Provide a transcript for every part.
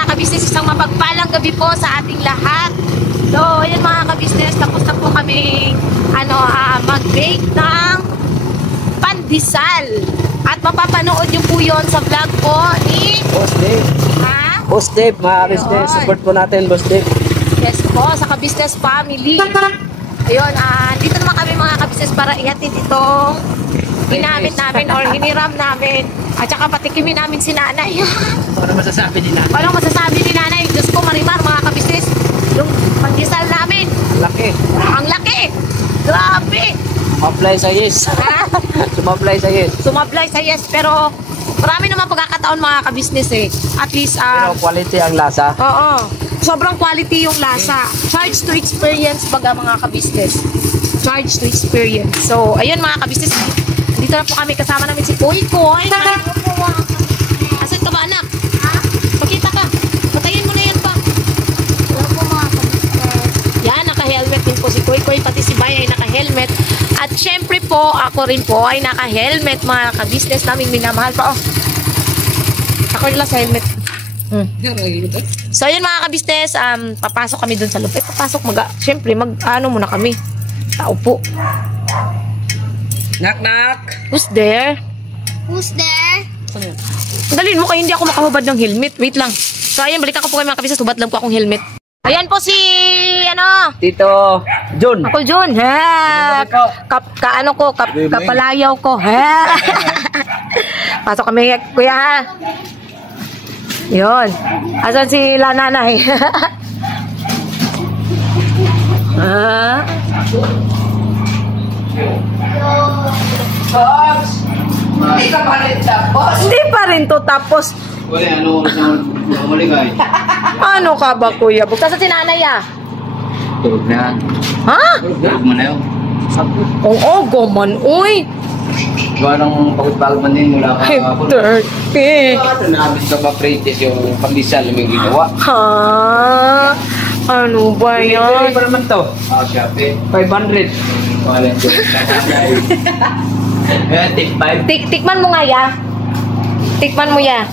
mga kabisnes, isang mapagpalang gabi po sa ating lahat. So, ayun mga kabisnes, tapos na po kami mag-bake ng pandesal. At mapapanood nyo po yun sa vlog po ni Boss Dave. Ha? Boss Dave, mga business. Support po natin, Boss Dave. Yes po, sa kabisnes family. Ayun, dito naman kami mga kabisnes para ihatid itong ginamit namin or hiniram namin. At saka patikimin namin si nanay. Ano masasabi ni nanay? Anong masasabi ni nanay? Diyos ko, Marimar, mga kabisnes. Yung pandesal namin. Laki. Ang laki. Grabe. Apply sa yes. Sumablay sa yes. Sumablay sa yes. Pero marami naman pagkakataon mga kabisnes eh. At least, Pero quality ang lasa. oo. Sobrang quality yung lasa. Charge to experience baga mga kabisnes. Charge to experience. So, ayun mga kabisnes. Dito na po kami. Kasama namin si Koy Koy. Asan ka ba anak? Ha? Pakita ka. Patayin mo na yan pa. Wala po mga kabisnes. Yan, naka-helmet din po si Koy Koy. Pati si Bay ay naka-helmet. At syempre po, ako rin po ay naka-helmet mga kabisnes naming minamahal pa. Oh. Ako nila sa helmet. So yun mga kabisnes, papasok kami dun sa loob. Papasok syempre ano muna kami. Tao po. Knock knock. Who's there? Who's there? Dalhin mo kayo, hindi ako makahubad ng helmet. Wait lang. So ayan, balikan ko po kayo mga kabisnes. Hubad lang po akong helmet. Ayan po si Tito John. Ako John. Ha. Kapalayaw ko. Ha. Pasok kami kuya ha. Yun. Asan si nanay? Ah. Hindi ka pa rin tapos. Hindi pa rin to tapos. Wala, guys. Ano ka ba kuya? Bukta sa si nanay ah. Tulog na. Ha? Tulog mo na yun. Oo, goman. Uy. Gawa ng pagod-pagod man din mula ka. 30. Nabis ka ba practice yung pandesal na may ginawa? Ha? Ano ba yan? Ito pa naman to. Shopee. 500. Wala ito. Take 5. Tikman mo nga ya. Tikman mo ya.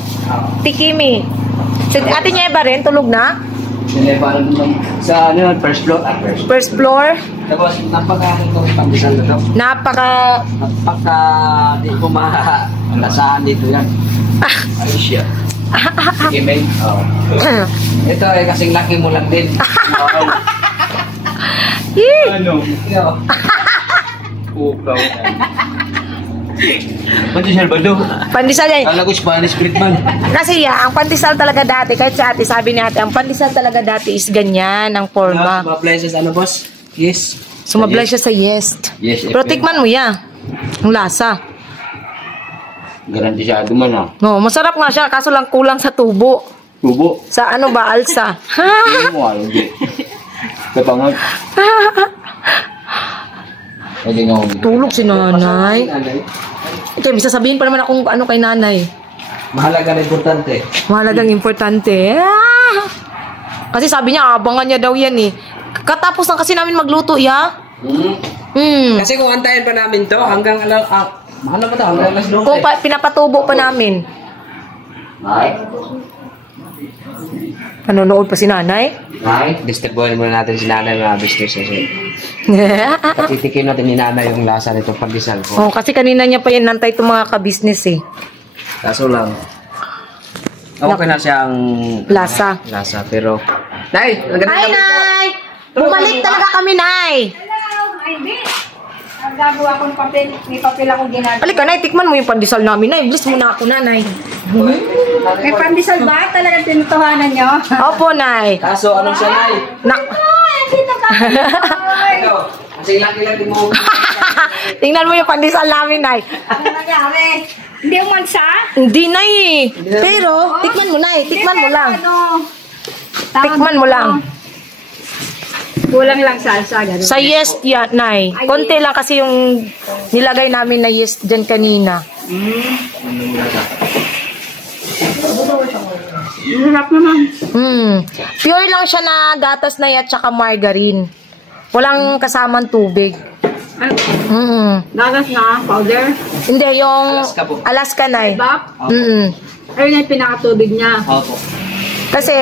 Tikimi. Si ate niya ba rin? Tulog na? Parang sa first floor. First floor. Tapos napaka ito pandesal na to. Napaka Di ko malasaan dito yan. Ayos siya. Sige, May. Ito ay kasing laki mo lang din. Ano? Ukaw. Pandesal ba do? pandesal yan. Kala ko Spanish Street man. Kasi ang pandesal talaga dati, kahit sa ate, sabi ni ate, ang pandesal talaga dati is ganyan, ang forma. Sumablay sa ano, boss? Yes. Sumablay siya sa yeast. Yes. Pero tikman mo yan. Ang lasa. Garantisado man ah. No, masarap nga siya, kaso lang kulang sa tubo. Tubo. Sa ano ba, alsa. Hindi mo alam di. Kapangag. Pwede nga ako. Tulog si nanay. Ito, may sasabihin pa naman akong ano kay nanay. Mahalaga na importante. Mahalagang importante. Ah! Kasi sabi niya, abangan niya daw yan eh. Katapos lang kasi namin magluto, ya. Kasi kung antayin pa namin to, hanggang ano ba to? Hanggang alas 12. Kung pinapatubo pa namin. Ay. Nanonood pa si nanay. Ay, disturbuhin muna natin si nanay mga business kasi. Patitikin natin ni nanay yung lasa nitong pandesal ko. Oh, kasi kanina niya pa yan nantay itong mga ka-business eh. Kaso lang, okay na siyang Lasa. pero... Nay! Hi, Nay! Bumalik talaga kami, Nay! Nagagawa akong papel. May papel akong ginagawa. Halika, Nay, tikman mo yung pandesal namin, Nay. Bilis mo na ako, Nanay. May pandesal ba? Talagang tinutuhanan nyo? Opo, Nay. Kaso, anong siya, Nay? Dito ka. Ito, kasi laki-laki mo. Tingnan mo yung pandesal namin, Nay. Ano nangyari? Hindi mo mansa? Hindi, Nay. Pero, tikman mo, Nay. Tikman mo lang. Ano? Tikman mo lang. Kulang lang salsa. Ganun. Sa yeast yan, Nay. Konti lang kasi yung nilagay namin na yeast dyan kanina. Hirap naman. Pure lang siya na gatas na at saka margarine. Walang kasamang tubig. Ano? Gatas na? Powder? Hindi, yung Alaska po. Alaska, Nay. Bap? Mm. Ayun na yung pinakatubig niya. Opo. Kasi,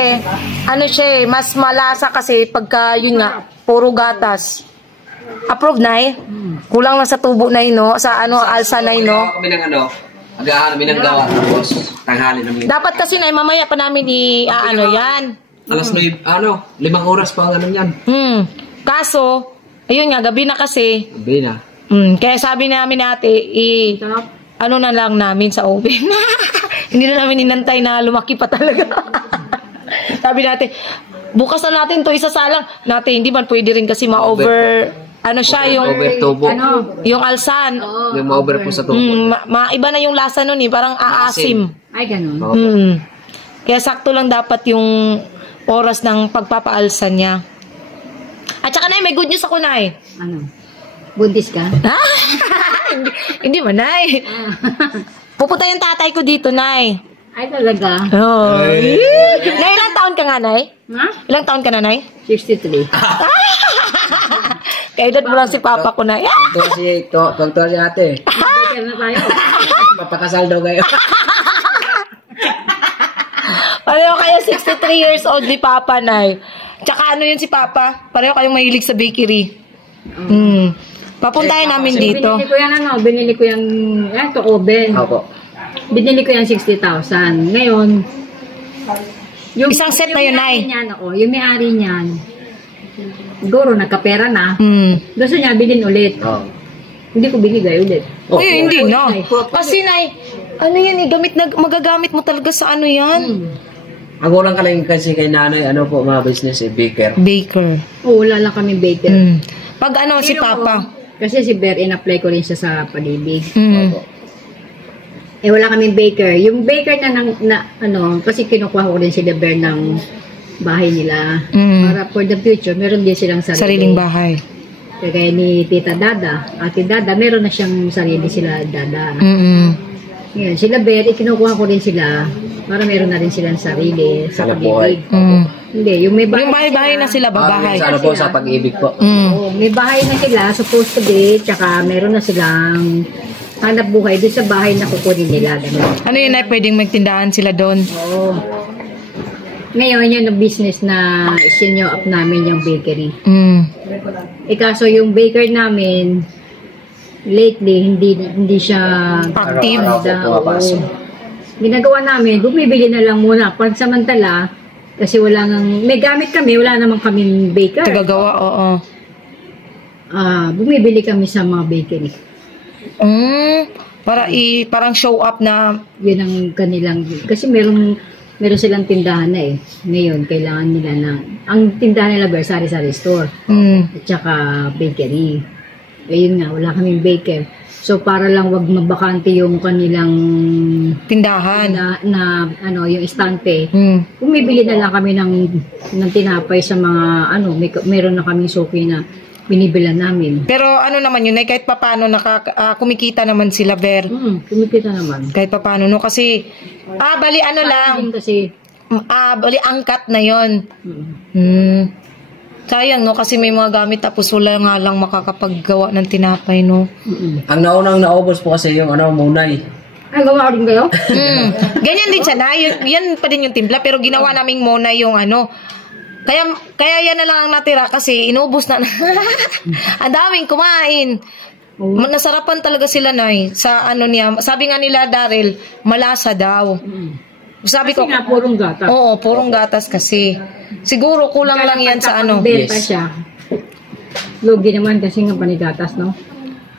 ano siya eh, mas malasa kasi pagka, yun nga, puro gatas. Approve, Nay? Kulang lang sa tubo, Nay, no? Sa ano, alsa, Nay, no? Kami ng ano, mag-aaral kami ng gawa, tapos tanghali namin. Dapat kasi, Nay, mamaya pa namin ano yan. Alas 9, 5 oras pa ang ano yan. Kaso, ayun nga, gabi na kasi. Gabi na. Kaya sabi namin ate, ano na lang namin sa oven. Hindi na namin inantay na lumaki pa talaga. Sabi natin, bukas na natin to isasalang. Natin, hindi man pwede rin kasi ma-over, ano siya, yung, Over tubo. yung alsan. Yung ma-over po sa tubo. Iba na yung lasa nun eh, parang aasim. Ay, ganun. Kaya sakto lang dapat yung oras ng pagpapaalsan niya. At saka Nay, may good news ako, Nay. Ano? Buntis ka? Hindi man, Nay. Pupunta yung tatay ko dito, Nay. Ay, talaga? Oh. Nay, ilang taon ka nga, Nay? Ha? Ilang taon ka na, Nay? 63. Kaedad mo lang si Papa ko, Nay. Tuwang-tuwa si ate. Buntis na tayo. Papakasal daw kayo. Pareho kayo 63 years old ni Papa, Nay. Tsaka ano yun si Papa? Pareho kayong mahilig sa bakery. Papuntahin namin dito. Binili ko yung ito, oven. Opo. Binili ko yung 60,000. Ngayon, yung Isang set na yun, Nay. Yung may-ari niyan, siguro nagkapera na. Gusto niya, bilhin ulit. Hindi ko binigay ulit. Ay, hindi na. Kasi, Nay, ano yan magagamit mo talaga sa ano yan? Ang ulang ka lang kasi kay nanay, ano po mga business baker. Baker. Oo, wala lang kami baker. Pag ano, si Papa. Kasi si Ber, in-apply ko rin siya sa Pag-ibig. Wala kaming baker. Yung baker kasi kinukuha ko rin si Ber ng bahay nila. Para for the future, meron din silang Sariling bahay. Kaya ni Tita Dada, Ate Dada, meron na siyang sarili sila Dada. Ngayon, sila Ber, ikinukuha ko rin sila para meron na rin silang sarili sa Pag-ibig. Hindi, yung may bahay. Yung bahay-bahay na sila, babahay. Sa ano po, sa Pag-ibig po. Oo, may bahay na sila, supposed to be, tsaka meron na silang hanap buhay doon sa bahay na kukunin nila. Ganun. Ano yun, Nay? Pwedeng magtindahan sila doon? Oo. Ngayon, yun ang business na sinyo up namin yung bakery. Kaso yung baker namin, lately, hindi siya active. Ginagawa namin, bumibili na lang muna. Pansamantala, kasi may gamit kami, wala namang kaming baker. Tagagawa, oo. Bumibili kami sa mga bakery. Parang show up na. Yun ang kanilang, kasi meron silang tindahan na eh. Ngayon, kailangan nila ang tindahan nila sari-sari store. At saka bakery. Ayun nga, wala kaming baker. So, para lang wag mabakante yung kanilang tindahan na yung istante. Bumibili na lang kami ng tinapay sa mga, meron na kaming suki na binibilan namin. Pero ano naman yun, kahit papaano kumikita naman sila, Ber. Kumikita naman. Kahit papaano, no? Kasi, bali ano lang. Kasi, bali angkat na yun. Sayang, no? Kasi may mga gamit tapos wala nga lang makakapaggawa ng tinapay, no? Ang naunang naubos po kasi yung munay. Ay, gawa rin kayo? Ganyan din siya na. Yan pa din yung timpla. Pero ginawa naming munay yung Kaya yan na lang ang natira kasi inubos na. Ang daming kumain. Nasarapan talaga sila, Nay. Sa niya. Sabi nga nila, Daryl, malasa daw. Sabi kasi ko, nga, purong gatas. Oo, purong gatas kasi. Siguro kulang lang yan sa Benta siya. Lugi naman kasi nga panigatas, no?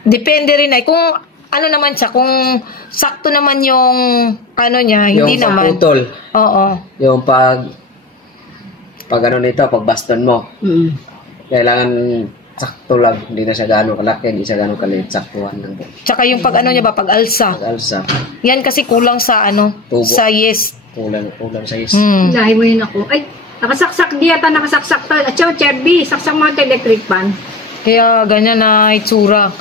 Depende rin ay kung ano naman siya, kung sakto naman yung niya, hindi yung naman. Yung putol. Oo. Yung pag pag baston mo. Kailangan sakto lang, hindi na siya gaano kalaki, hindi siya gaano kaliit, saktuhan lang po. Tsaka yung niya ba, pag-alsa. Pag-alsa. Yan kasi kulang sa tubo. Sa yes. Kulang sa yes. Lahi mo yun ako. Ay, nakasaksak diyata, nakasaksak to. At siya, Cherby, saksak mo ang electric pan. Kaya ganyan na itsura.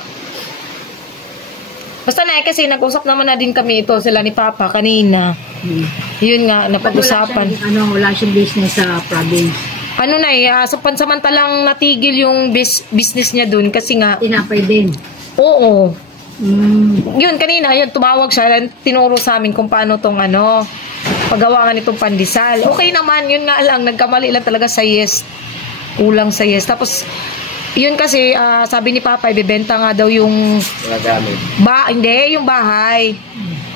Basta na kasi nag-usap naman na din kami sila ni Papa kanina. Yun nga, napag-usapan. Wala siyang business sa province. So pansamantalang natigil yung business niya dun kasi nga tinapay din. Oo. Yun kanina, tumawag siya, tinuro sa amin kung paano tong paggawa nga nitong pandesal. Okay naman, yun nga lang, nagkamali lang talaga sa yeast. Kulang sa yeast. Tapos, yun kasi, sabi ni Papa, ibebenta nga daw yung... Mga gamit. Hindi, yung bahay.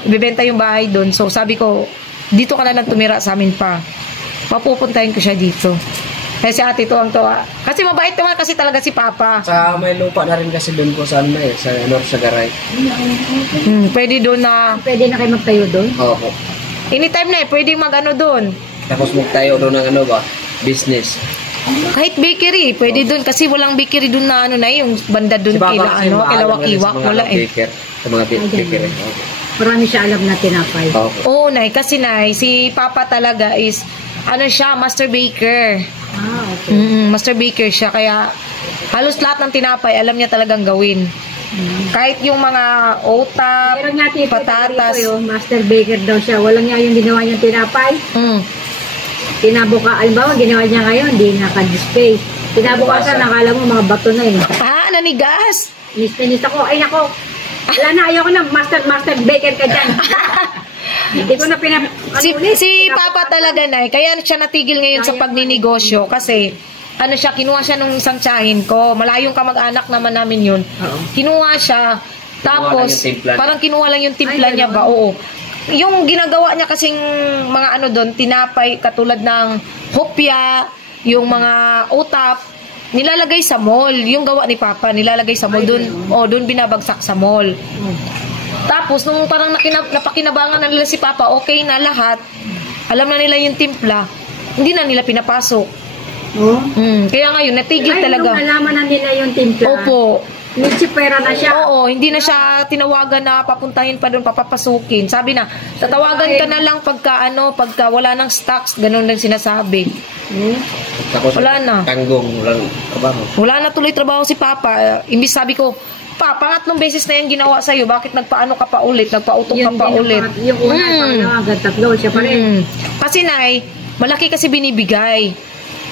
Ibebenta yung bahay doon. So, sabi ko, dito ka na lang tumira sa amin pa. Mapupuntahin ko siya dito. Kasi si ate tuwang-tuwa. Kasi mabait naman kasi talaga si Papa. Sa may lupa na rin kasi doon po sa sa North Sagaray. Pwede doon na... Pwede na kayo magtayo doon? Oo. Anytime na pwede mag-ano doon. Tapos magtayo doon ng business. Kahit bakery, pwede doon. Kasi walang bakery doon na yung banda doon kila Wakiwak. Wala baker, sa mga bakery. Marami siya alam na tinapay. Oo, Nay. Kasi si Papa talaga is, siya, master baker. Okay. Master baker siya. Kaya, halos lahat ng tinapay, alam niya talagang gawin. Kahit yung mga otap, Pero nga tito, patatas. master baker daw siya. Walang niya yung ginawa niyang tinapay. Alimbawa, ginawa niya ngayon, hindi naka-display. Kinabukasan, nakala mo mga bato na Nanigas. Inis ako, ay nako. Wala na, ayoko na, master baker ka dyan. Hindi ko na Si Papa talaga, Nay, kaya siya natigil ngayon sa pagninegosyo kasi kinuha siya nung isang tiyahin ko. Malayong kamag-anak naman namin yun. Kinuha siya, tapos parang kinuha lang yung timpla niya ba? Oo. Yung ginagawa niya kasing mga doon, tinapay katulad ng hopya, yung mga utap, nilalagay sa mall. Yung gawa ni Papa, nilalagay sa mall. Doon binabagsak sa mall. Tapos, nung parang napakinabangan na nila si Papa, okay na lahat, alam na nila yung timpla, hindi na nila pinapasok. Kaya ngayon, natigil talaga. Nung alaman na nila yung timpla, opo. Nitsipera na siya. Oo, hindi na siya tinawagan na papuntahin pa doon, papapasukin. Sabi na, tatawagan ka na lang pagka wala ng stocks, ganun lang sinasabi. Tapos, wala na. Tanggong, walang trabaho. Wala na tuloy trabaho si Papa. Imbis sabi ko, pangatlong beses na yung ginawa sa'yo, bakit nagpaano ka pa ulit, nagpautok ka pa ulit? Yung una, hanggang tatlo, siya pa rin. Kasi Nay, malaki kasi binibigay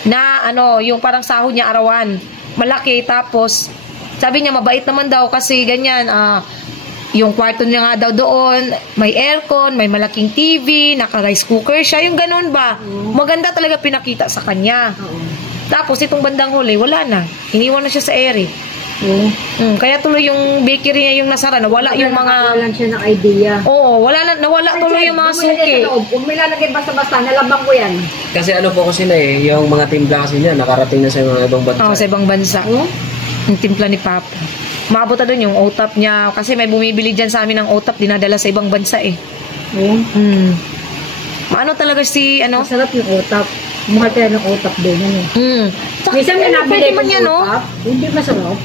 na yung parang sahod niya arawan. Malaki, tapos sabi niya mabait naman daw kasi ganyan, yung kwarto niya nga daw doon, may aircon, may malaking TV, naka-rice cooker siya, yung ganun ba? Maganda talaga pinakita sa kanya. Tapos itong bandang huli, wala na. Iniwan na siya sa ere. Kaya tuloy yung bakery niya yung nasara, nawala yung mga... Walang siya ng idea. Oo, nawala tuloy yung mga suki. Kung may lalagay basta-basta, nalabang ko yan. Kasi po kasi yung mga timpla kasi niya, nakarating na sa mga ibang bansa. Oo, sa ibang bansa. Yung timpla ni Papa. Maabot na doon yung otap niya. Kasi may bumibili dyan sa amin ng otap, dinadala sa ibang bansa Maano talaga Masarap yung otap. Mahal kaya ng otap din. Minsan may nabili ko ng otap. Hindi masarap.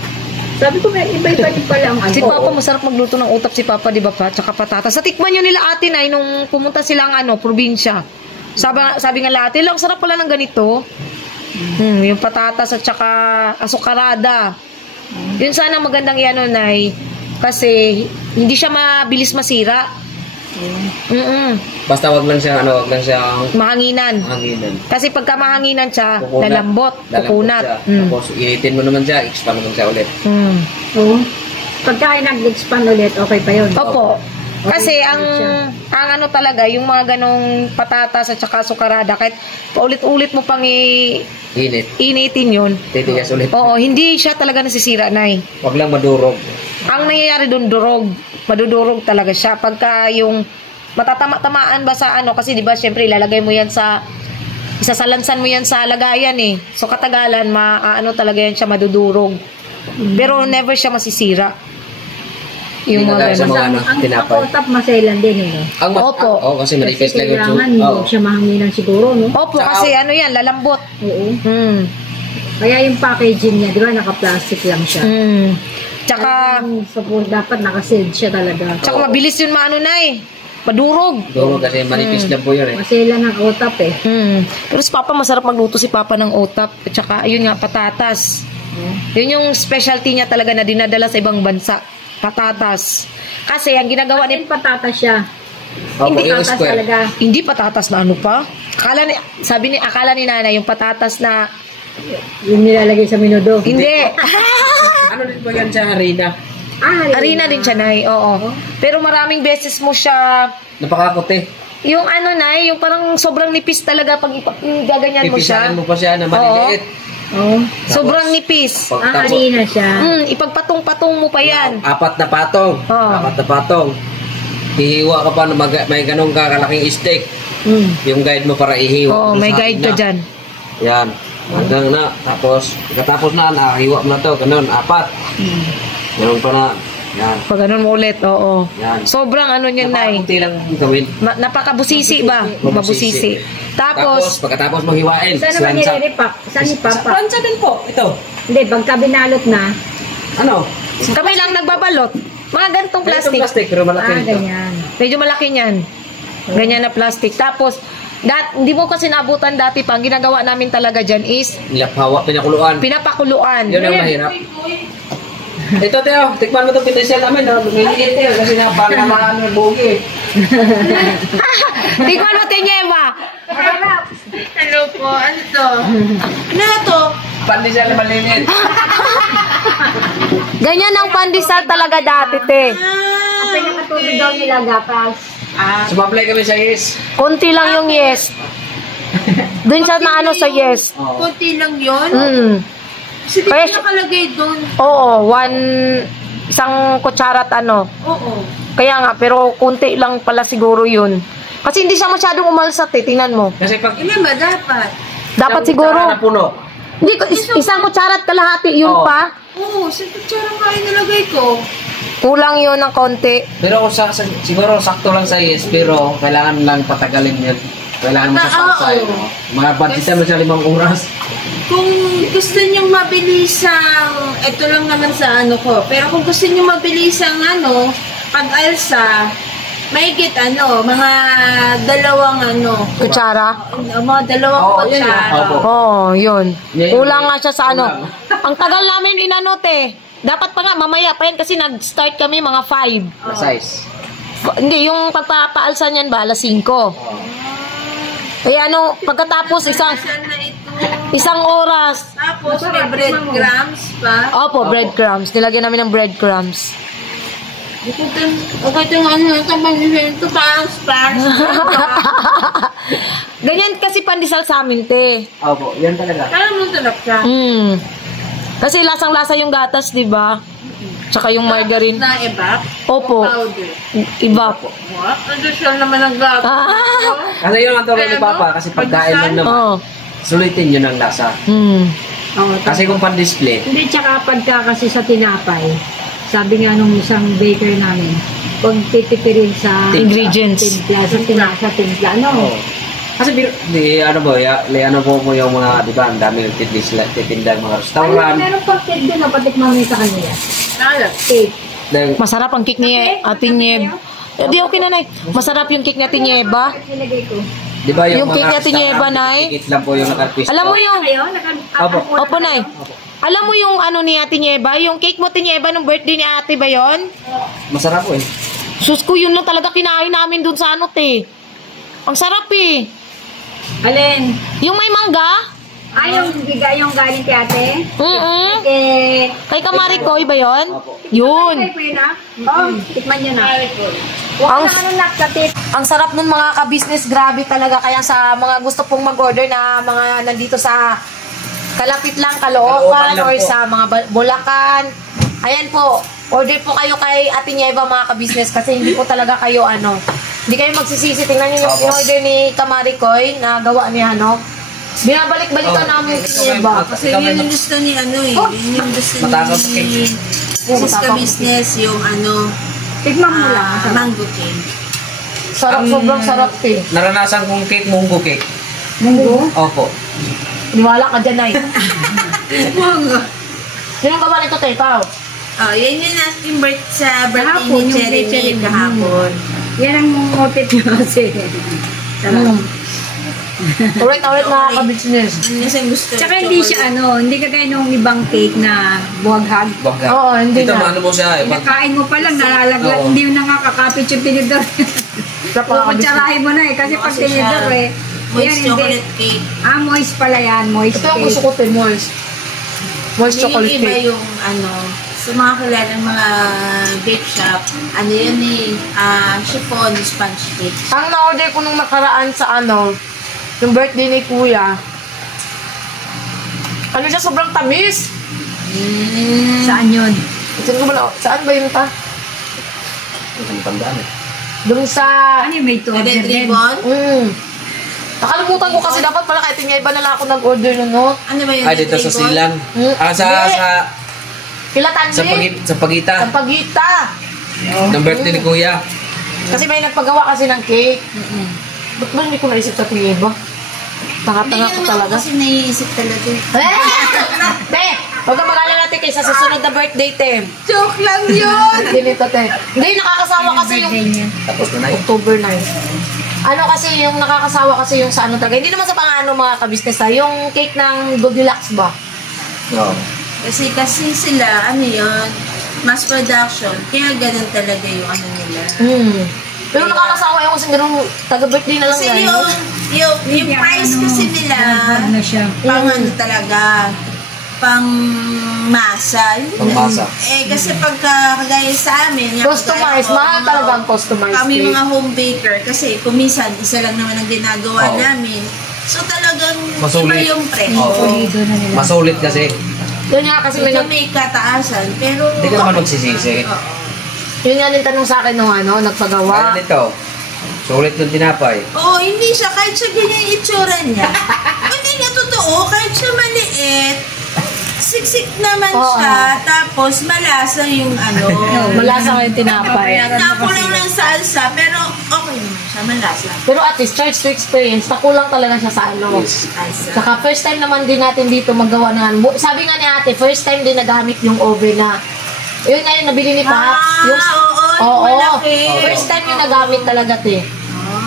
Sabi ko, may iba-iba din pala ang Si Papa, masarap magluto ng utap si Papa, di ba pa? Tsaka patatas. Sa tikman nyo nila ate Nay, nung pumunta silang probinsya. Sabi nga la ate, lang sarap pala ng ganito. Yung patatas at tsaka asukarada. Yun sana magandang Nay. Kasi hindi siya mabilis masira. Basta wag lang siya mahanginan. Kasi pagka mahanginan siya, lalambot, kukunat. Tapos initin mo naman siya, expand mo siya ulit. Pagka nag-expand ulit, okay pa yun. Opo. Kasi ang talaga, yung mga ganong patatas at saka sukarada, kahit paulit-ulit mo pang initin yun. Titigas ulit. Oo, hindi siya talaga nasisira, Nay. Wag lang madurog. Ang nangyayari doon, madudurog talaga siya. Pagka yung matatama-tamaan ba sa kasi di ba syempre ilalagay mo yan isasalansan mo yan sa lagayan So katagalan, talaga yan siya madudurog. Pero never siya masisira. Yung mga tinapay. Ang otap masailan din Opo. Kasi manifest lang yung kailangan hindi siya mahanginan siguro, no? Opo, kasi yan, lalambot. Oo. Kaya yung packaging niya, di ba, naka-plastic lang siya. Tsaka, dapat naka-sealed siya talaga. Tsaka mabilis yun Nay. Madurog. Durog kasi manifest lang po yun Masailan ng otap Pero si Papa, masarap magluto si Papa ng otap. Tsaka, ayun nga, patatas. Yun yung specialty niya talaga na dinadala sa ibang bansa. Patatas. Kasi ang ginagawa ni patatas siya. Hindi patatas talaga. Hindi patatas na pa. Akala ni Nana yung patatas na yung nilalagay sa menudo. Hindi. Ano din ba yan sa harina? Harina din siya, Nay. Oo. Pero maraming beses mo siya napakakote. Yung ano na, yung parang sobrang nipis talaga pag gaganyan mo siya. Ipisahan mo pa siya na maliliit. Oo. Sobrang nipis. Harina siya. Ipagpatong-patong mo pa yan. 4 na patong. Oo. 4 na patong. Hihiwa ka pa na may ganong kalaking steak. Yung guide mo para ihiwa. Oo, may guide ka dyan. Yan. Hanggang na. Tapos, pagkatapos na, nakahiwa mo na to. Ganon, 4. Ganon pa na. Yan. Pag ganun mo ulit, oo. Yan. Sobrang ano niyan, Nay. Kunti lang gawin. Napakabusisi ba? Mabusisi. Tapos, Tapos, pagkatapos mo hiwain, Saan naman nire-repack? Saan ipapa? Plancha din po. Ito. Hindi, pagka binalot na. Ano? kami lang nagbabalot. Mga gantong Plastic. plastic. Plastic, pero malaki ito. Ganyan. Medyo malaki niyan. Ganyan na plastic. Tapos, hindi mo kasi naabutan dati pa. Ang ginagawa namin talaga dyan is Hawa, pinakuluan. pinapakuluan. Yun ang mahirap. Ito, Teo. Tikman mo itong pinasya namin. Lumiliit, Teo. Kasi napangalaman ng bugi. Tingnan mo, Tinyeva. Hello po, ano to? Ano to? Pandesal na maliliit. Ganyan ang pandesal talaga dati, te. Ang pinakatubig daw nila gatas. Sumaplay kami sa yes. Konti lang yung yes. Doon sa naano sa yes. Kunti lang yun? Kasi di Kaya ko nakalagay doon. Oo, isang kutsara at ano. Oo. Kaya nga, pero konti lang pala siguro yun. Kasi hindi siya masyadong umalsat eh, tingnan mo. Kasi pag Hindi ba dapat? Dapat isang siguro, kutsara na puno. hindi, isang kutsara at kalahati, yun Oo. pa. Oo, sa kutsara nga yung nalagay ko. Kulang yun ng konti. Pero kung siguro sakto lang sa yes, pero kailangan lang patagalin yan. Kailangan mo sa saksay. oo. Mga budget mo siya 5 oras. Kung gusto niyong mabilisang, ito lang naman sa ano ko, pero kung gusto niyong mabilisang pag-alsa, mahigit mga dalawang Kutsara. mga dalawang Oo, yun kutsara. yan. Opo. Oo, yun. Yan, Kulang nga siya sa ano. kulang. Ang tagal namin inanot eh. Dapat pa nga, mamaya pa yan kasi nag-start kami mga 5. Na size. Hindi, yung pagpapaalsa niyan ba, alas 5. Kaya pagkatapos Saan na ito? isang oras. Tapos may breadcrumbs pa. Opo, breadcrumbs. Nilagyan namin ng breadcrumbs. Okay, ito ito parang Ganyan kasi pandesal sa amin, te. Opo, yan talaga. Kaya mo tulak siya. Kasi lasang-lasa yung gatas, di ba? Tsaka yung margarine. Na iba? Opo. Powder. Iba po. What? Additional naman ang gatas. Kasi yun ang tawag ni Papa, kasi pagkain lang naman, Oo. sulitin yun ang lasa. Oo, Kasi kung pan-display, hindi, tsaka pagka kasi sa tinapay, sabi nga nung isang baker namin, huwag titipirin sa Ingredients. sa timpla. oo. Kasi ano po mo yung mga, di ba, ang dami ng titinda mga restaurant. Meron pang cake din, patikman mo sa kanila. Alam. Cake. Then, Masarap ang cake ni Ate Nieb. Di, okay na, Nay. Masarap yung cake ni Ate Nieba. Nilagay ko. di ba yung Yung cake mga natin yung iba, Nay? tikit lang po yung nakalpis. Alam mo yung... Kayo, Opo. Opo, Nay. Alam mo yung ano ni Ate Nieba? Yung cake mo, Ate Nieba, nung birthday ni Ate ba yun? Masarap po eh. Sus ko, yun lang talaga kinain namin dun sa ano, te. Ang sarap eh. Alin? Yung may mangga? Yung bigay yung galing kay ate? Eh, Kay Kamarikoy ba yun? Yun. Tikman mo yun na? Oo, tikman nyo na. Ang, Nakatip. ang sarap nun mga ka-business, grabe talaga. Kaya sa mga gusto pong mag-order na mga nandito sa kalapit lang, Caloocan Caloocan, lang or po. sa mga Bulacan. Ayan po, order po kayo kay Ate Nieva mga ka-business kasi hindi po talaga kayo hindi kayo magsisisi. Tingnan nyo yung in-order ni Kamarikoy na gawa niya binabalik-balikan namin yung Ate Nieva. Kasi yun yung gusto ni yun yung gusto Matakaw sa cake. ni Siska Business, yung Tikman mo lang. mango cake. Sarap, sobrang sarap eh. Naranasan kong cake, munggo cake. Munggo? Opo. Niwala ka dyan, Nay. Mango. Sinong gawa nito, te? Ikaw? Yan yung yung sa birthday Kahapon, ni yung Cherry Cherry May May. kahapon. Yan ang motif nyo kasi. Sarap. Ulit mga ka-business. Yun yung gusto. Tsaka hindi siya hindi kagaya nung ibang cake na buhaghag. Bakit? Oo, hindi Ito, na. ano mo siya eh. Pag, Kinakain mo pa lang, nalalaglag, Oo. hindi mo nakakakapit yung tinidor. Sarap mga ka-business. Kukutsarahin mo na kasi pag Kasi tinidor siya, moist Yan, chocolate cake. moist pala yan, moist Ito ang cake. gusto ko, te, moist. Moist Yung chocolate iba cake. yung sa mga kilalang mga bake shop, ano yun chiffon sponge cake. Ang na-order ko nung nakaraan sa yung birthday ni Kuya. Ano siya, sobrang tamis. Saan yun? Saan ba yun ta? Ang tandaan eh. Doon sa... Ano yung made to order Red din? ribbon? Nakalimutan ko kasi dapat pala kahit nga iba na lang ako nag-order nun, no? Ano ba yung Ay, red dito sa ribbon? Silang. Mm. Sa Kilatan sa Pagita. Sa Pagita. Ng birthday ni Kuya. Kasi may nagpagawa kasi ng cake. Ba't ba hindi ko naisip sa kuya iba? Hindi Tanga-tanga ko naman talaga. ako kasi naiisip talaga. Te! Huwag ka mag-alala natin kaysa sa susunod na birthday, te. Joke lang yun! Ganito, te. Hindi, nakakasawa kasi yung Tapos na na October 9. Ano kasi yung nakakasawa kasi yung sa ano talaga. Hindi naman sa pang-ano mga kabisnes ha. Yung cake ng Goldilocks ba? Oo. Kasi sila, ano yun, mass production. Kaya ganun talaga yung ano nila. Pero nakakasawa yung kasi ganun taga-birthday na lang Kasi ngayon. yung price kasi nila, Hard na siya. pang ano talaga, pang masa. Pangmasa. Kasi pagka kagaya sa amin, yung Customized. kagaya ko, Mahal mga- talaga ang customized Kami cake. mga home baker, kasi kuminsan, isa lang naman ang ginagawa Oo. namin. So talagang Masulit. iba yung presyo. Oo. Pulido na nila. Masulit kasi. Yun nga kasi may Medyo may kataasan, pero... Hindi ka naman magsisisi. Oo. Yun nga din tanong sa akin nung nagpagawa. Kaya nito, sulit ng tinapay. Oo, hindi siya. Kahit siya ganyan yung itsura niya. Hindi nga totoo. Kahit siya maliit, siksik naman Oo. siya. Tapos malasa yung ano. Malasa nga yung tinapay. Nakulang ng salsa, pero okay naman siya. Malasa. Pero at least, charge to experience, nakulang talaga siya sa Salsa. Saka first time naman din natin dito magawa ng sabi nga ni ate, first time din nagamit yung oven na yun nga yung nabili ni Pax. Oo, yung malaki. First time yung nagamit talaga, te.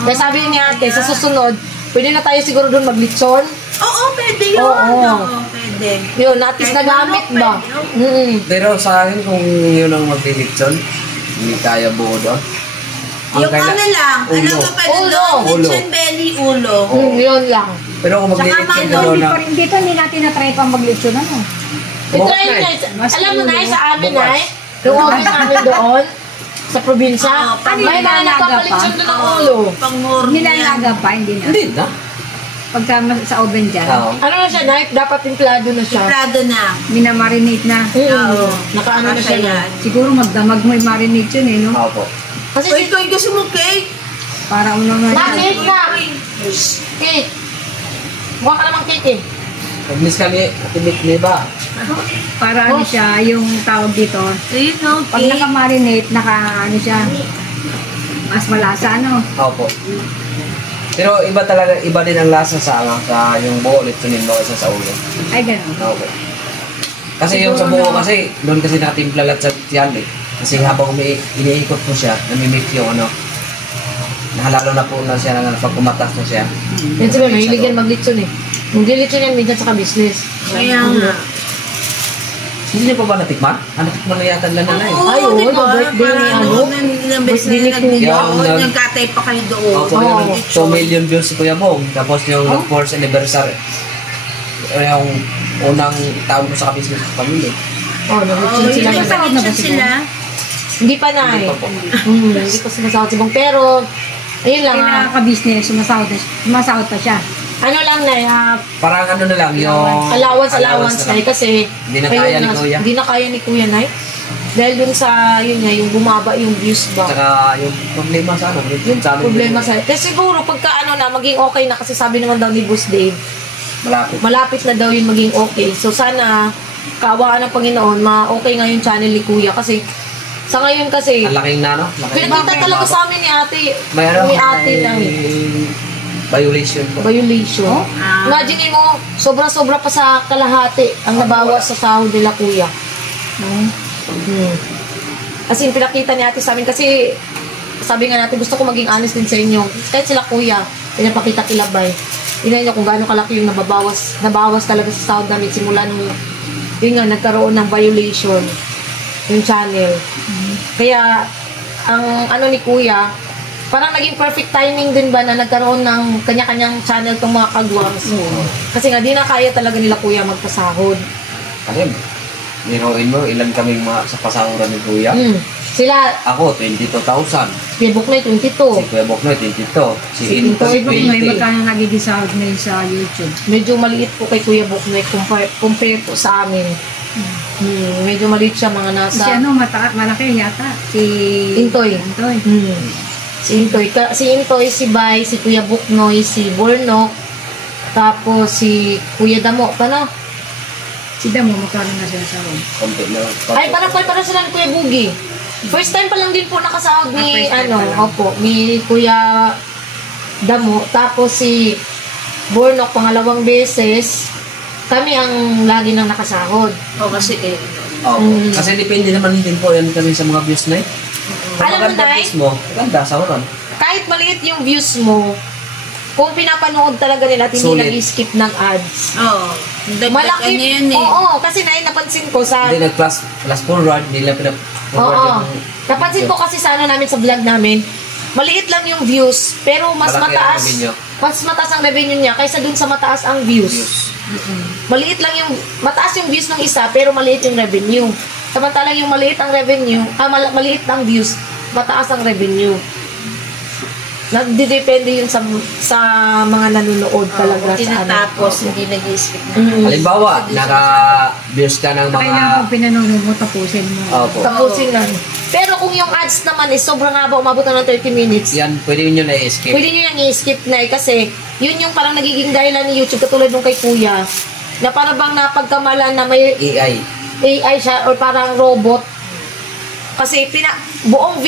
Kaya sabi ni ate, sa susunod, pwede na tayo siguro doon maglitson. Oo, pwede yun. Oo. Oo, pwede. Yun, at least Kahit nagamit manok, ba? pwede. Pero sa akin, kung yun ang maglilitson, hindi kaya buo doon. Ang Yung kaila- ano lang, alam ulo. mo pwede Ulo. doon, Ulo. lechon belly, ulo. Yun lang. Pero kung maglilitson Saka ka manok, doon Hindi na, pa rin dito, hindi natin na-try pang maglitsyon ano. I-try Bukas na nyo, Mas alam mo na ulo. sa amin Bukas. na yung office namin doon, sa probinsya, Oo, may mga nilalaga nagpapalitsyon pa? doon ng ulo. Pang-morning Nilalaga pa, hindi na. hindi na. Pagka sa oven dyan, Oo. Ano na siya, knife? Dapat templado na siya. Prado na. minamarinate na. Oo. Nakaano na siya na. Siguro magdamag mo yung marinate yun eh, no? Opo. Kasi Uy, ikaw gusto mo cake? Para uno na cake na! Cake! Mukha ka namang cake eh. Nag-miss kami, timit ni ba? Para ano siya, yung tawag dito. Ayun, no, Pag cake. naka-marinate, ano siya, mas malasa, ano? Opo. Pero iba talaga, iba din ang lasa sa yung buo litsunin mo isa sa ulo. Ay, ganun. Opo. Kasi yung sa buo kasi, doon kasi nakatimpla lahat sa tiyan eh. Kasi habang iniikot mo siya, namimik yung nahalalo na po na siya pag kumatas na siya. Yan siguro, mahilig yan maglitson eh. Maglilitson yan minsan sa business. Kaya nga. Hindi niyo pa ba natikman? Natikman na yata nila nanay. Oo, Ay, oo, diba? birthday ni Parang ano? ilang beses Birthday ni na Kuya. nag-doon, Yung nagkatay pa kayo doon. Opo, yung 2 million views si Kuya Bong. Tapos yung fourth anniversary. Yung unang taon ko sa business sa pamilya. Oh, Oo, naglitson sila. yun, Masahod na ba nag-mention si sila. Hindi pa na Hindi eh. pa po. Hindi pa sumasahod si Bong. Pero, ayun lang Kaya ah. nakaka-business, sumasahod pa siya. Ano lang na Parang ano na lang, yung allowance na lang. kasi Hindi na ayun kaya ni Kuya. Hindi na kaya ni Kuya Nay. Dahil dun sa, yun nga, yung bumaba yung views ba. Tsaka yung problema sa ano, Yung sa amin problema din, sa... Kasi siguro pagka ano na, maging okay na kasi sabi naman daw ni Boss Dave, malapit. malapit na daw yung maging okay. So sana, kaawaan ng Panginoon, ma-okay nga yung channel ni Kuya. Kasi, sa ngayon kasi, Ang laking na, no? pinakita talaga sa amin ni ate, May ano, ni ate lang eh. violation po. Violation. Imagine mo, sobra-sobra pa sa kalahati ang nabawas sa sahod nila Kuya. As in, pinakita ni ate sa amin kasi sabi nga natin, gusto ko maging honest din sa inyo. Kahit sila Kuya, pinapakita kilabay. Tingnan niyo kung gaano kalaki yung nabawas talaga sa sahod namin simula nung yun nga, nagkaroon ng violation yung channel. Kaya, ang ano ni Kuya, parang naging perfect timing din ba na nagkaroon ng kanya-kanyang channel tong mga kagwangs. Kasi nga, di na kaya talaga nila Kuya magpasahod. Kalim. niroin mo, ilan kaming sa pasahuran ni Kuya? Sila, Ako, 22,000. Kuya Buknoy, 22. Si Kuya Boknoy, 22. Si Intoy, Kung may 20. magkano nagiging sahod ngayon sa YouTube. Medyo maliit po kay Kuya Buknoy compare po sa amin. Medyo maliit siya, mga Si nasa... ano, malaki yata. Si Intoy. Intoy. Si Intoy. Si Intoy, si Bay, si Kuya Buknoy, si Bornok, tapos si Kuya Damo. Paano? Si Damo, magkano na siya sahod? Konti lang. Ay, parang sila ni Kuya Bugi. First time pa lang din po nakasahod ni, first time pa lang. ni Kuya Damo. Tapos si Bornok, pangalawang beses. Kami ang lagi nang nakasahod. O kasi Kasi depende naman din po yan kami sa mga views na Alam mo, Nay? views mo, maganda, sahuran. Kahit maliit yung views mo, kung pinapanood talaga nila at hindi Sulit. nag-skip ng ads. Oo. Dagdagan niya yun eh. Oo, kasi napansin ko sa... Hindi nag-plus forward, nila pinag-forward Oo. yung... Napansin ko kasi sa ano namin, sa vlog namin, maliit lang yung views, pero mas Malaki ang mataas. revenue. Mas mataas ang revenue niya kaysa dun sa mataas ang views. Maliit lang yung, mataas yung views ng isa, pero maliit yung revenue. Samantalang yung maliit ang revenue, maliit ang views, mataas ang revenue. Nagdidepende yun sa mga nanonood talaga sa ano. Tinatapos, hindi nag-skip na. Halimbawa, naka-views ka ng mga... Kailangan kung pinanonood mo, tapusin mo. Opo. Tapusin lang. Pero kung yung ads naman is sobrang haba, umabot na ng 30 minutes, Yan, pwede nyo na-escape. pwede nyo yung i-skip na kasi yun yung parang nagiging dahilan ni YouTube katulad nung kay Kuya na parang bang napagkamalan na may AI. AI siya or parang robot kasi buong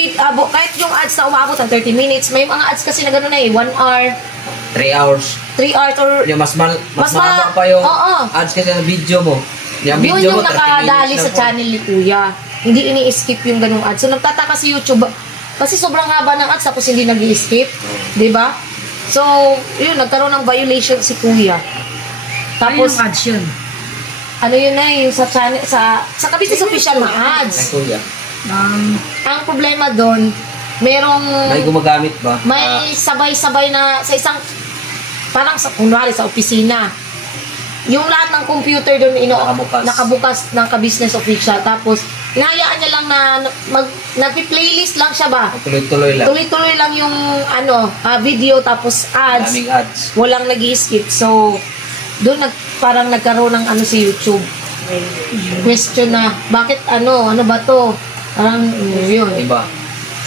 kahit yung ads na umabot ng 30 minutes, may mga ads kasi na gano'n na 1 hour, 3 hours. 3 hours or Yung mas Mas mahaba pa yung oo. ads kasi sa video mo. Yung yun video yung mo, 30 nakadali minutes sa na po. channel ni Kuya. Hindi ini-skip yung ganung ads. So nagtataka si YouTube kasi sobrang haba ng ads tapos hindi nag-i-skip, 'di ba? So, yun nagkaroon ng violation si Kuya. Tapos, Tapos ads yun. ano yun na yung sa channel sa Kabisis official na Ay, ads. Kuya. Ang problema doon, merong May gumagamit ba? may sabay-sabay na sa isang parang sa kunwari sa opisina. Yung lahat ng computer doon nakabukas ng ka-business official. Tapos hinahayaan niya lang na nagpi-playlist lang siya ba? Tuloy-tuloy lang. Tuloy-tuloy lang yung video tapos ads. Daming ads. Walang nag-skip. So doon parang nagkaroon ng si YouTube. Question na bakit ano ba to? Parang yun. Iba.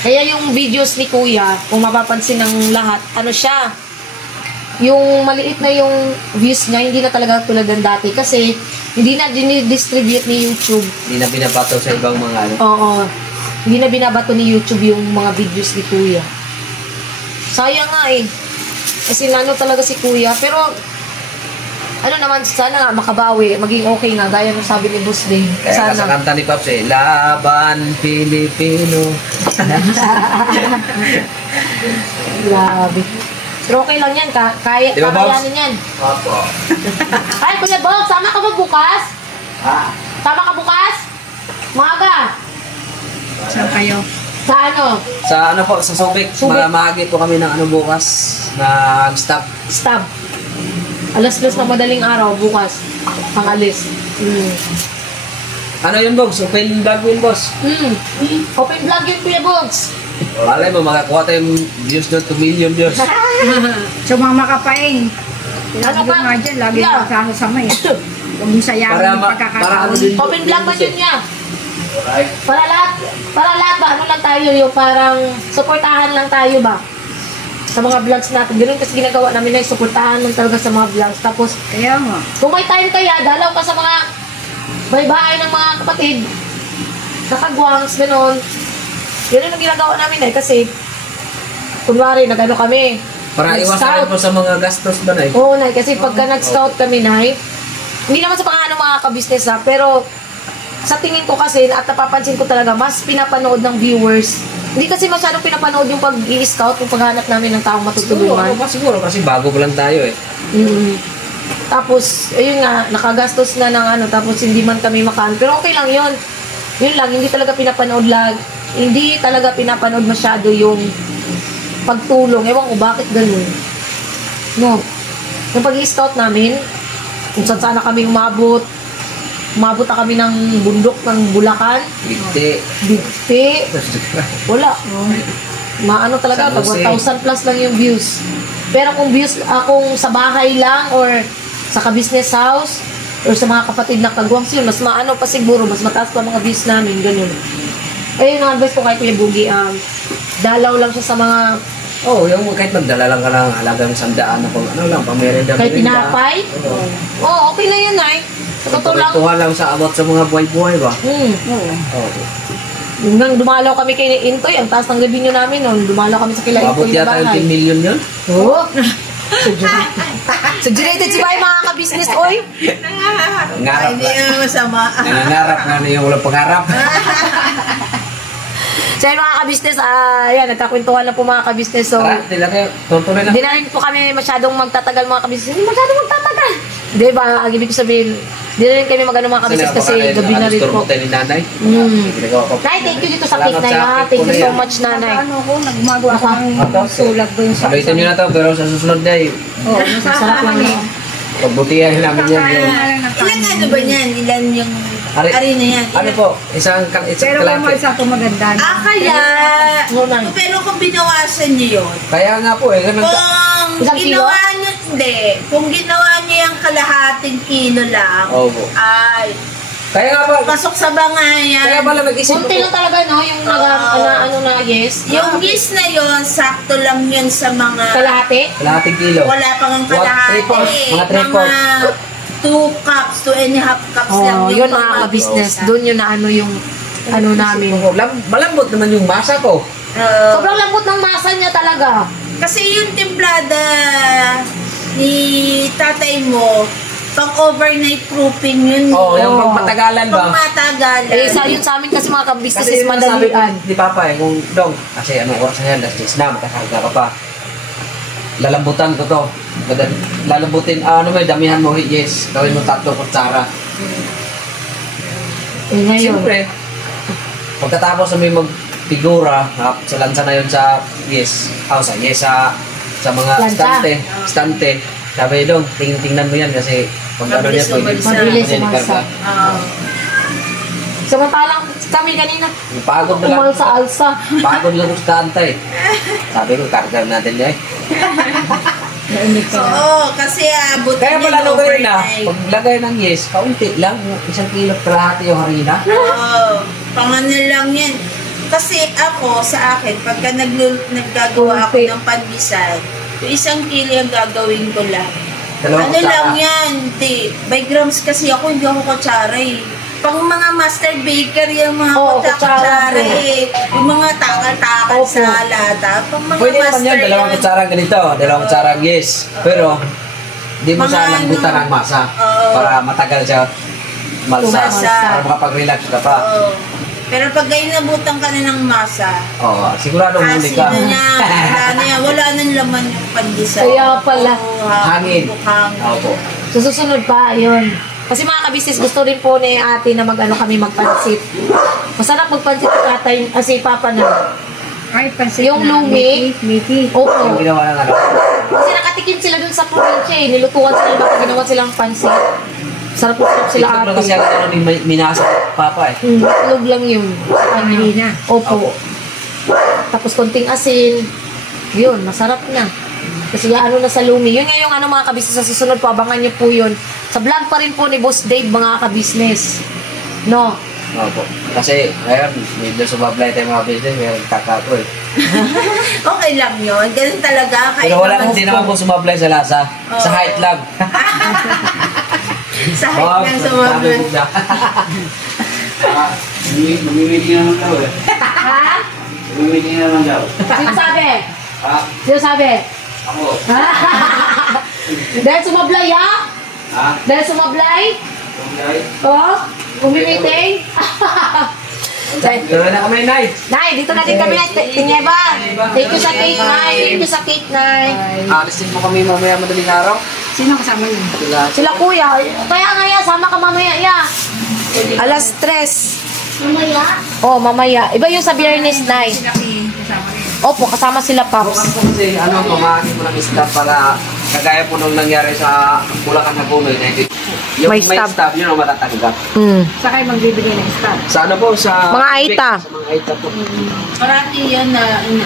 Kaya yung videos ni Kuya, kung mapapansin ng lahat, siya, yung maliit na yung views niya, hindi na talaga tulad ng dati. Kasi, hindi na dinidistribute ni YouTube. Hindi na binabato sa ibang mga ano. Oo. Hindi na binabato ni YouTube yung mga videos ni Kuya. Sayang nga eh. Kasi talaga si Kuya. Pero, naman, sana nga makabawi, maging okay nga, gaya ng sabi ni Boss Dave. Kaya sa kanta ni Paps Laban Pilipino. Grabe. Pero okay lang yan, kaya, Di ba, Boss? kakayanin yan. Opo. Ay, Kuya Bob, sama ka ba bukas? Ha? Sama ka bukas? Maga. Saan kayo? Sa ano? Sa ano po, sa Subic. Subic. Mahagi po kami ng bukas. Nag-stop. Stab. Alas-las na madaling araw, bukas. Pangalis. Ano yun, Bogs? Open vlog yun, boss. Open vlog yun, Kuya Bogs. Malay mo, makakuha tayong views doon, 2 million views. Sumama ka pa eh. Ano Lagi ba? nga dyan, lagi Yeah. kasama eh. Huwag mo sayangin Para yung ano pagkakataon. din. Open vlog ba yun niya? Alright. Para lahat ba? Ano lang tayo, yung parang supportahan lang tayo ba? Sa mga vlogs natin. Ganun kasi ginagawa namin na supportahan lang talaga sa mga vlogs. Tapos, Kaya mo. kung may time kaya, dalaw ka sa mga bahay-bahay ng mga kapatid. Nakagwangs, gano'n. Yun ang ginagawa namin kasi kunwari, nag-ano kami. Para iwasan po sa mga gastos ba na eh. Oo, Nay, kasi pagka nag-scout kami, Nay, hindi naman sa pangano mga ka-business pero sa tingin ko kasi, at napapansin ko talaga, mas pinapanood ng viewers. Hindi kasi masyadong pinapanood yung pag-i-scout, yung paghanap namin ng taong matutulungan. Siguro kasi bago pa lang tayo eh. Tapos, ayun nga, nakagastos na ng tapos hindi man kami makaan. Pero okay lang yun. Yun lang, hindi talaga pinapanood hindi talaga pinapanood masyado yung pagtulong. Ewan ko bakit ganun. No. Yung pag-i-scout namin, kung saan sana kami umabot, Umabot na kami ng bundok ng Bulacan. Bigti. Bigti. Wala. Maano talaga, San pag Jose. 1,000 plus lang yung views. Pero kung views, kung sa bahay lang or sa ka-business house or sa mga kapatid na kagwangs yun, mas maano pa siguro, mas mataas pa mga views namin, ganun. Ayun ang advice ko kay Kuya Boogie, dalaw lang siya sa mga Oo, yung kahit magdala lang ka ng halagang 100 na pang ano lang, pang-merienda. kahit tinapay. Oo, okay na yun ay. Sa totoo lang. Pagkatuhan lang sa abot sa mga buhay-buhay ba? Oo. Yung nang dumalaw kami kay Intoy, ang taas ng revenue namin noon. Dumalaw kami sa kila Abot Intoy na yata yung bahay. 10 million yun? Oo. Suggested si Bay mga ka-business, oy. Ngarap Hindi na. naman masama. Nangangarap nga na yung walang pangarap. So yun, mga ka-business, yan, nagkakwentuhan na po mga ka-business. So, Tara, hindi lang kayo. Tuntunin lang. hindi na rin po kami masyadong magtatagal mga ka-business. Hindi masyadong magtatagal. Di ba? Ang ibig ko sabihin, hindi na rin kami magano mga ka-business kasi gabi na rin po. Ni nanay. Ginagawa ko. Nay, thank you dito sa Salamat cake, Nay. sa Ha? cake Thank po you na so yan. much, Nanay. Ano ko, nagmagawa ko ng sulag ko yung Sabihin nyo na to, pero sa susunod na Oh, masarap lang eh. pagbutihan namin yan yung... Ilan ano ba yan? Ilan yung Ari- ari na yan? Ano po, isang Pero kung kalaki. isa ko maganda. Kaya, Ngunay. pero kung binawasan niyo yun, Kaya nga po eh. kung Isang kilo? ginawa niyo, hindi, kung ginawa niyo yung kalahating kilo lang, Opo. ay, Kaya nga po, pasok sa bangayan. kaya pala nag-isip ko Kunti po. lang talaga, no? Yung ano na, yes. Yung gis na yon sakto lang yun sa mga, Kalahati. Kalahating kilo. wala pang ang What? kalahati. Three-fourths. Mga three-fourths. 2 cups, 2.5 cups lang Oh, yun mga ka-business. Doon yun na ano yung ano namin. Malambot naman yung masa ko. Sobrang lambot ng masa niya talaga. Kasi yung templada ni tatay mo, pang overnight proofing yun. Oh, yung Oo. pagmatagalan Pang ba? matagalan. Eh, yun sa amin kasi mga ka-business Kasi is yung sabi madalian. ni Papa eh, kung dong, kasi anong oras na yan, last 6 na, makakarga ka pa. Lalambutan ko to. Lalambutin, ano may damihan mo, yes, gawin mo 3 kutsara. Eh, ngayon. Siyempre, pagkatapos na may magfigura, sa lansa na yun sa yes, sa mga Lansa. stante, sabi dong, tingnan mo yan kasi pag ano Mabilis niya, umalsa. Mabilis pwede umalsa. ikarga. Samantalang kami kanina, Pagod na lang. umal sa alsa. Pagod lang sa kanta eh. Sabi ko, karga natin niya eh. Oo, kasi abot Kaya niya pala nung kanina, overnight. paglagay ng yes, kaunti lang, 1 kilo kalahati yung harina. Oo, pangalan lang yan. Kasi ako, sa akin, pagka naggagawa ako Kunti. ng pandesal, yung 1 kilo yung gagawin ko lang. Dalawang Ano kutsara. lang yan, di. By grams kasi ako, hindi ako kutsara eh. Pang mga master baker yung mga Oo, kutsara kutsara. eh. Yung mga takal-takal Opo. sa lata. Pang mga Pwede naman master yan, dalawang yan. kutsarang ganito, dalawang kutsarang yes. Pero, di mo Mga siya lambutan ano, ng masa oo. para matagal siya malsa, Malsa. para makapag-relax ka pa. Oo. Pero pag kayo nabutan ka na ng masa, Oo, sigurado huli asin ka. na niya, wala na yan, wala nang laman yung pandesal. Kaya pala. Oo, Hangin. hangin. Opo. So, susunod pa, yun. Kasi mga ka-business, gusto rin po ni ate na mag-ano kami magpansit. Masarap magpansit ni tatay, si papa na. Ay, pansit Yung na. lumi. Miki. Yung Opo. ginawa ng ano. Kasi nakatikim sila dun sa probinsya eh. Nilutuan sila, baka ginawa silang pansit. Sarap po sila Ito lang kasi ate. ang ano ni minasa papa eh. Itlog lang yun. Hindi na. Opo. Tapos konting asin. Yun, masarap na. Kasi ano na sa lumi. Yun nga yung ano mga kabisnes sa susunod po. Abangan niyo po yun. Sa vlog pa rin po ni Boss Dave mga kabisnes. No? Opo. Kasi, ngayon, medyo sumablay tayo mga business, mayroon kakapo eh. Okay lang yun. Ganun talaga. Kahit Pero wala, naman hindi naman po sumablay sa lasa. Sa Oo. height lang. sa height lang sumabla. Bumibili naman daw eh. Ha? Bumibili naman daw. Sino sabi? Ha? Sino sabi? Ako. Ha? Dahil sumablay ha? Ha? Dahil sumablay? Bumibili? Oh? Umimeeting? Gano'n na kami, Nay. Nay, dito na din kami na Tinyeba. Thank you sa cake, Nay. Thank you sa cake, Nay. Alisin mo kami mamaya madaling araw. Sino kasama niyo? Sila. Sila kuya. Kaya nga ya, sama ka mamaya ya. Alas 3. Mamaya? Oh, mamaya. Iba yung sa Biyernes, Nay. Kasama niyo. Opo, kasama sila, Bukas Pops. po kasi, ano, pamahagi mo ng isda para Kagaya po nung nangyari sa Bulacan na Punoy, yung May may stab. stab, yun ang matatanggap. Saka yung magbibigay ng stop. Sa ano po, sa... Mga aita. Sa mga aita po. Parati yan na yung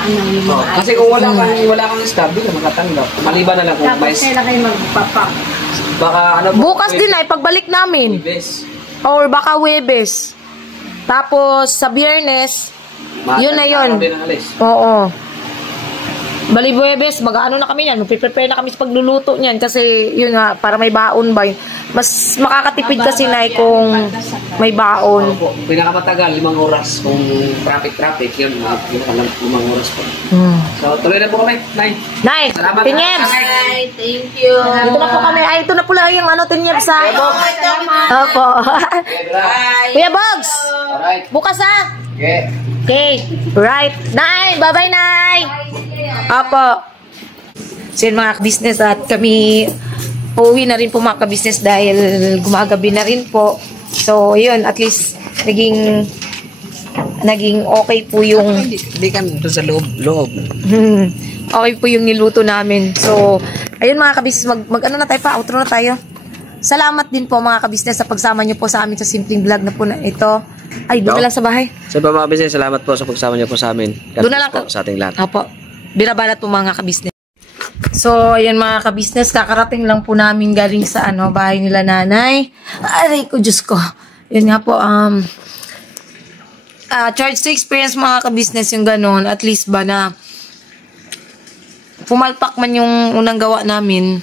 Oh, mga kasi kung wala kang stab, di ka makatanggap. Maliban na lang kung Tapos may... kailan kayo magpapak. Baka ano po... Bukas din ay pagbalik namin. Bes. Or baka Webes. Tapos sa Biyernes, yun na yun. Oo. Bali Webes, mag-ano na kami yan. Mag-prepare na kami sa pagluluto niyan. Kasi yun nga, para may baon ba. Mas makakatipid kasi na kung may baon. Opo, pinakamatagal, 5 oras. Kung traffic, yun, pinakalang 5 oras po. So, tuloy na po kami. Nay. Nay, Salamat. Tinyebs. Ay, thank you. Dito na po kami. Ay, ito na pala yung ano, Tinyebs ha. Opo. Bye. Kuya Bogs, Alright. bukas ha. Okay. Okay, right. Nay, bye-bye, Nay. Apo. So yun mga ka-business at kami uuwi na rin po mga ka-business dahil gumagabi na rin po. So yun, at least naging okay po yung Hindi ka doon sa loob. okay po yung niluto namin. So ayun mga ka-business, mag-ano na tayo pa, outro na tayo. Salamat din po mga ka-business sa pagsama niyo po sa amin sa simpleng vlog na po na ito. Ay, doon na lang sa bahay. So mga business, salamat po sa pagsama niyo po sa amin. Doon na lang po sa ating lahat. Opo. Binabalat po mga ka-business. So, ayan mga ka-business, kakarating lang po namin galing sa bahay nila nanay. Aray ko, Diyos ko. Yun nga po, charge to experience mga ka-business yung ganun. At least ba na pumalpak man yung unang gawa namin,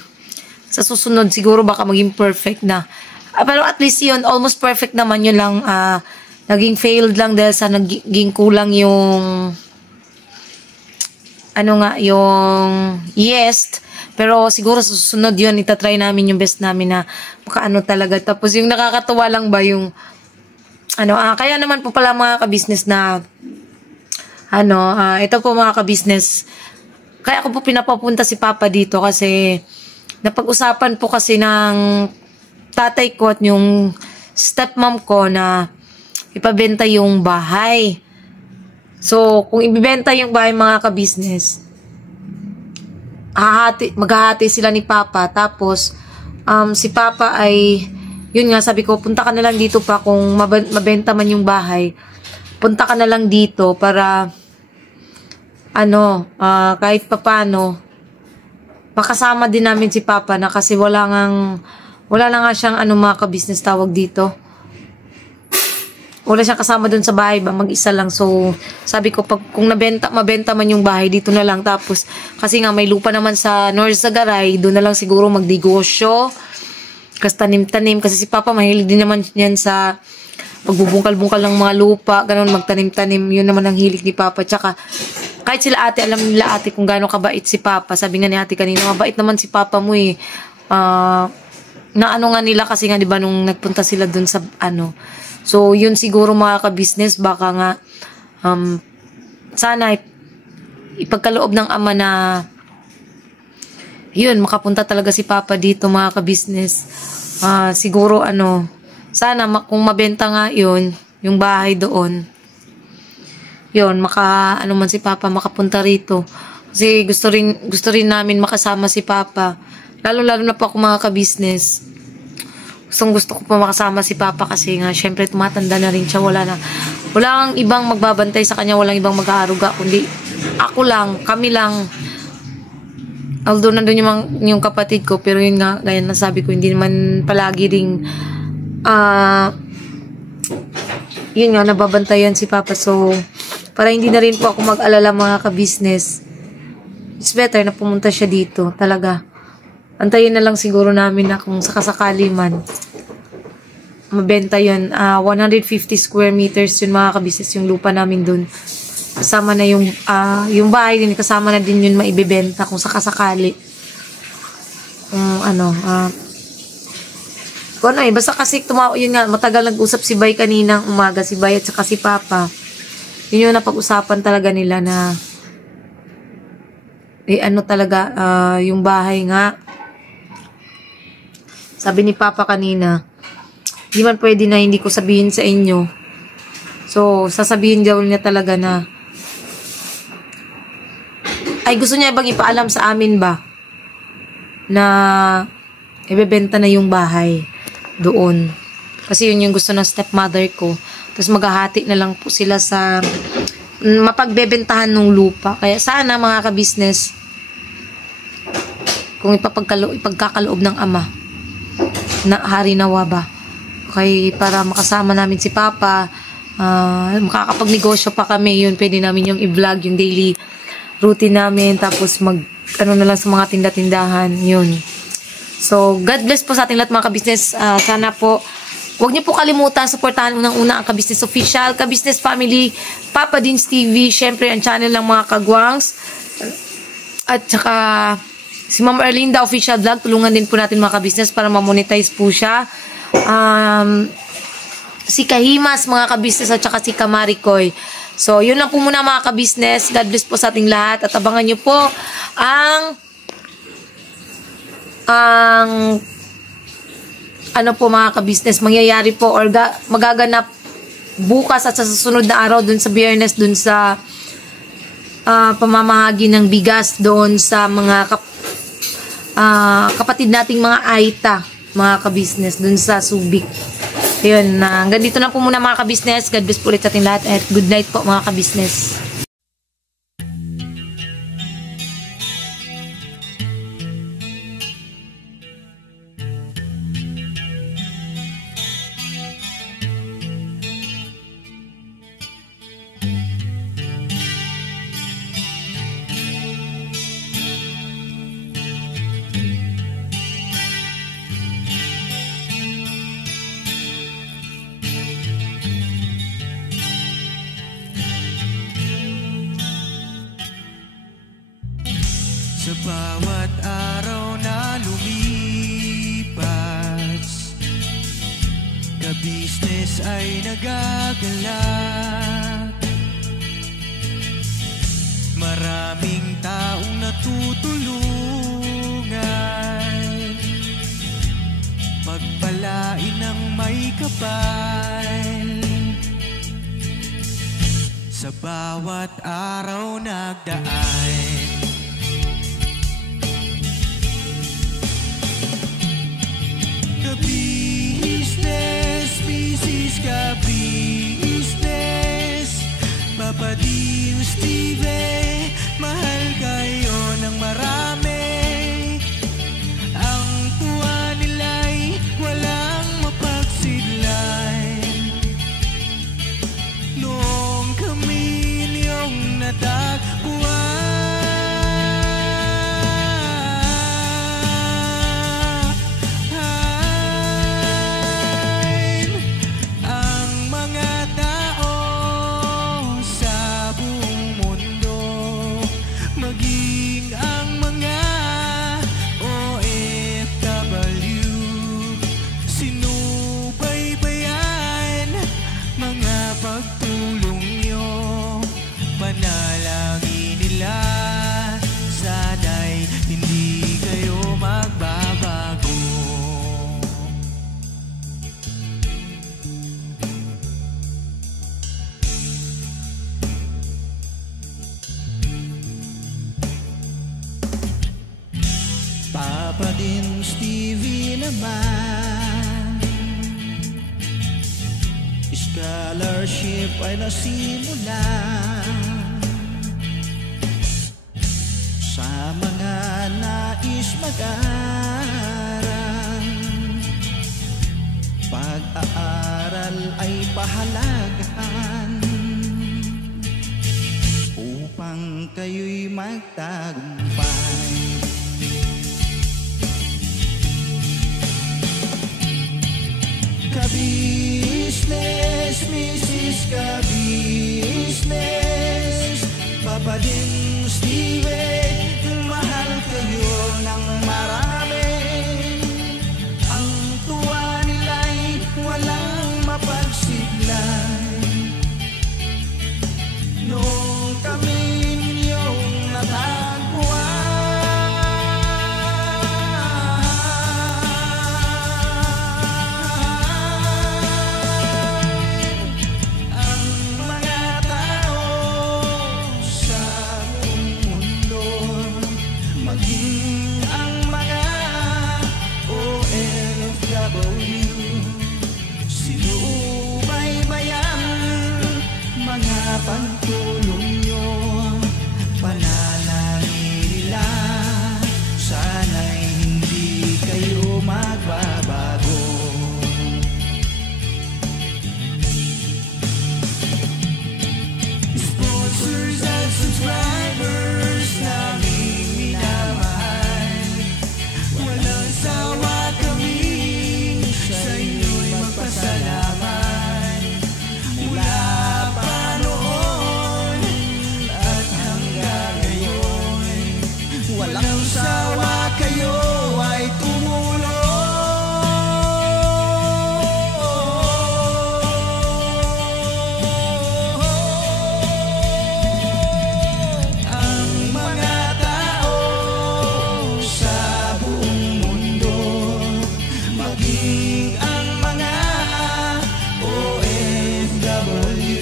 sa susunod siguro baka maging perfect na. Pero at least yun, almost perfect naman yun lang. Naging failed lang dahil sa naging kulang yung yung yes. Pero siguro sa susunod yun, itatry namin yung best namin na makaano talaga. Tapos yung nakakatuwa lang ba yung kaya naman po pala mga ka-business na ito po mga ka-business, kaya ko po pinapapunta si Papa dito kasi napag-usapan po kasi ng tatay ko at yung stepmom ko na ipabenta yung bahay. So, kung ibibenta yung bahay mga ka-business, maghahati sila ni Papa. Tapos, si Papa ay, yun nga, sabi ko, punta ka na lang dito pa kung mabenta man yung bahay. Punta ka na lang dito para, kahit papano, makasama din namin si Papa na kasi wala na nga siyang mga ka-business tawag dito. Wala siyang kasama dun sa bahay ba, mag-isa lang. So, sabi ko, kung mabenta man yung bahay, dito na lang. Tapos, kasi nga, may lupa naman sa North Sagaray, doon na lang siguro magdigosyo. Kasi tanim-tanim. Kasi si Papa, mahilig din naman yan sa pagbubungkal-bungkal ng mga lupa. Ganon, magtanim-tanim. Yun naman ang hilig ni Papa. Tsaka, kahit sila ate, alam nila ate kung gaano kabait si Papa. Sabi nga ni ate kanina, mabait naman si Papa mo eh. Nga nila kasi nga, di ba, nung nagpunta sila dun sa So, yun siguro mga ka-business, baka nga, sana ipagkaloob ng ama na, yun, makapunta talaga si Papa dito mga ka-business. Siguro, sana kung mabenta nga yun, yung bahay doon, yun, man si Papa, makapunta rito. Kasi gusto rin namin makasama si Papa. Lalo na po ako mga ka-business. Gusto ko po makasama si Papa kasi nga, syempre tumatanda na rin siya. Walang ibang magbabantay sa kanya, walang ibang mag-aaruga, kundi ako lang, kami lang. Although nandun yung kapatid ko, pero yun nga, gaya na sabi ko, hindi naman palagi ring, yun nga, nababantayan si Papa. So, para hindi na rin po ako mag-alala mga ka-business, it's better na pumunta siya dito, talaga. Antayin na lang siguro namin na kung sakasakali man mabenta yun. 150 square meters yun mga ka-business yung lupa namin dun. Kasama na yung bahay din, kasama na din yun maibibenta kung sakasakali. Basta kasi yun nga, matagal nag-usap si Bay kaninang umaga, si Bay at saka si Papa. Yun yung napag-usapan talaga nila na talaga, yung bahay nga. Sabi ni Papa kanina, di man pwede na hindi ko sabihin sa inyo. So, sasabihin daw niya talaga na, gusto niya bang ipaalam sa amin ba? na ibebenta na yung bahay doon. Kasi yun yung gusto ng stepmother ko. Tapos maghahati na lang po sila sa mapagbebentahan ng lupa. Kaya sana mga ka-business, kung ipagkakaloob ng ama, na hari nawa ba, kay para makasama namin si Papa, makakapagnegosyo pa kami, yun pwede namin yung i-vlog yung daily routine namin, tapos ano na lang sa mga tinda-tindahan, yun. So, God bless po sa ating lahat mga ka-business. Sana po, huwag niyo po kalimutan, supportahan unang-una ang Ka-Business Official, Ka-Business Family, Papa Dins TV, syempre ang channel ng mga kagwangs, at saka si Ma'am Erlinda Official Vlog, tulungan din po natin mga ka-business para ma-monetize po siya. Si Kahimas, mga ka-business, at saka si Kamarikoy. So, yun lang po muna mga ka-business. God bless po sa ating lahat. At abangan nyo po ano po mga ka-business, mangyayari po or magaganap bukas at sa susunod na araw dun sa Biyernes, dun sa pamamahagi ng bigas doon sa mga kapatid nating mga Aita, mga ka-business, dun sa Subic. Ayun, hanggang dito na po muna mga ka-business. God bless po ulit sa ating lahat at good night po mga ka-business. Sa bawat araw na lumipas, ka-business ay nagagalak. Maraming taong natutulungan, pagpalain ng may kapal. Sa bawat araw nagdaan, ka-business, business ka-business, Papa Dins TV, mahal kayo ng marami. Ang tuwa nila'y walang mapagsidlan. Noong kami niyong natagpuan, Papa Dins TV naman, scholarship ay nasimula sa mga nais mag-aral. Pag-aaral ay pahalagahan upang kayo'y magtagumpay. Ka-business, Mrs. Ka-business, Papa Dins TV, mahal kayo ng marami. Ang tuwa nila'y walang mapagsiglan. Noong kami ninyong natagpuan, maging ang mga pagtulong nyo. Panalangin nila, sana'y hindi kayo magbabago. Sponsors at subscribers naming minamahal, walang sawa kami sa inyo'y magpasalamat. Mula pa noon at hanggang ngayon, walang sawa kayo ay tumulong. Ang mga tao sa buong mundo, maging ang mga OFW,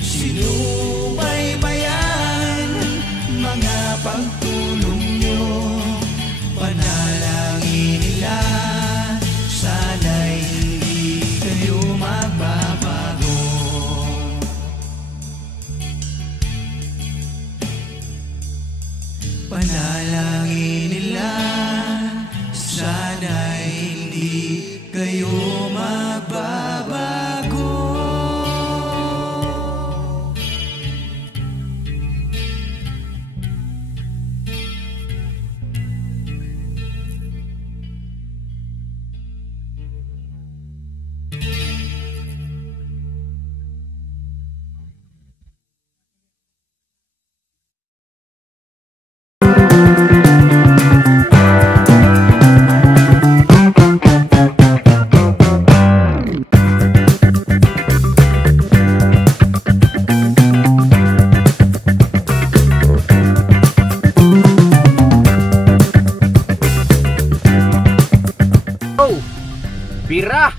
sinubaybayan mga pagtulong nyo. Panalangin nila, sana'y hindi kayo magbabago. Panalangin nila, sana'y hindi kayo magbabago. Bira!